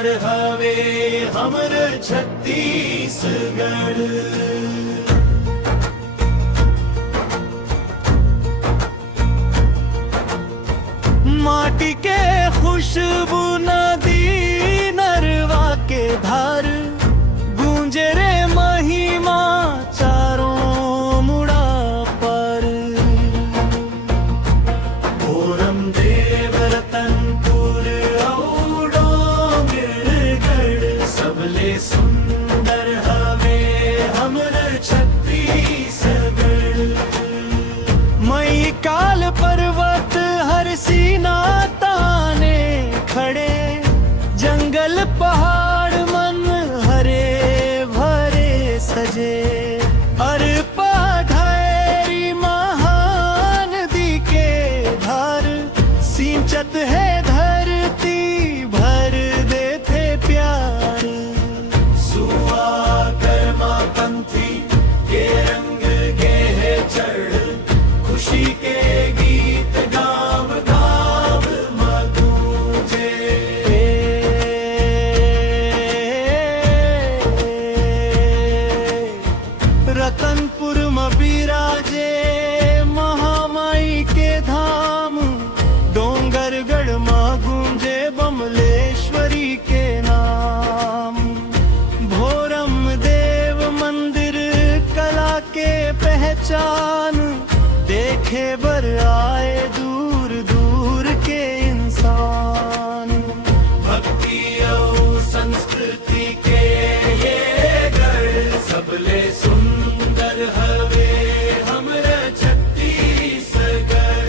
सुंदर हवे हमर छत्तीसगढ़। माटी के खुशबू नदी नरवा के धार गूंजे रे महिमा चारों मुड़ा पर। भोरम देव रतनपुर और डोंगरगढ़ सबले सुंदर हवे हमर छत्तीसगढ़। मई काल पर्वत हर सीना ताने खड़े जंगल पहाड़ मन हरे भरे सजे। अरपा घैरी महान दी के धार सिंचत है धरती भर देते प्यार। सुआ कर्मा पंथी के रंग गे है चढ़ खुशी के गीत गाव गाव मगूंजे। रतनपुर में बिराजे महामाई के धाम डोंगरगढ़ में गूंजे बमलेश्वरी के नाम। भोरम देव मंदिर कला के पहचान देखे बर आए दूर दूर के इंसान। भक्ति और संस्कृति के ये गढ़ सबले सुंदर हवे हमरे छत्तीसगढ़।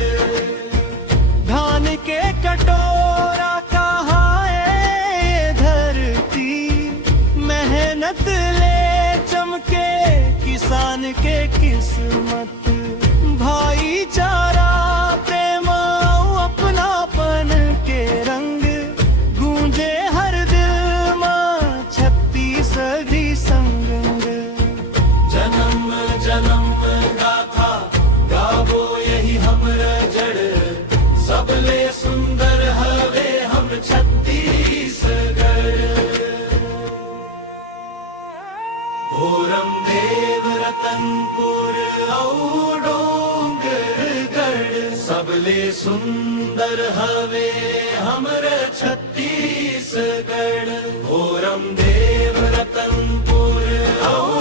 धान के कटोरा कहाए धरती मेहनत ले चमके किसान के किस्मत। भाईचारा प्रेम अपनापन के रंग गूंजे हर दिल में छत्तीसगढ़ी संग। जन्म जन्म गाथा गावो यही हमरा जड़ सबले सुंदर हवे हम छत्तीसगढ़। भोरम देव रतनपुर और डोंगरगढ़ सबले सुंदर हवे हमर छत्तीसगढ़। भोरम देव रतनपुर और